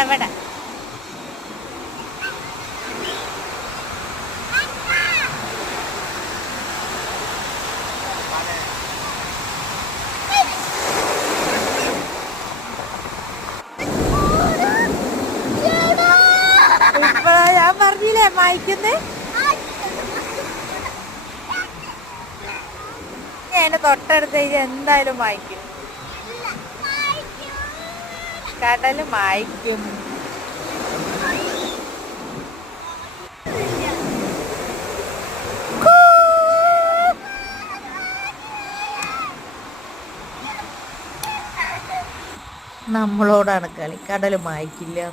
വട. ഇപ്പഴാ ഞാൻ പറഞ്ഞില്ലേ മായ്ക്കുന്നേ. അതിന്റെ തൊട്ടടുത്ത് എന്തായാലും മായ്ക്കും. കടല് മായ്ക്കും. നമ്മളോടാണ് കളി. കടല് മായ്ക്കില്ല.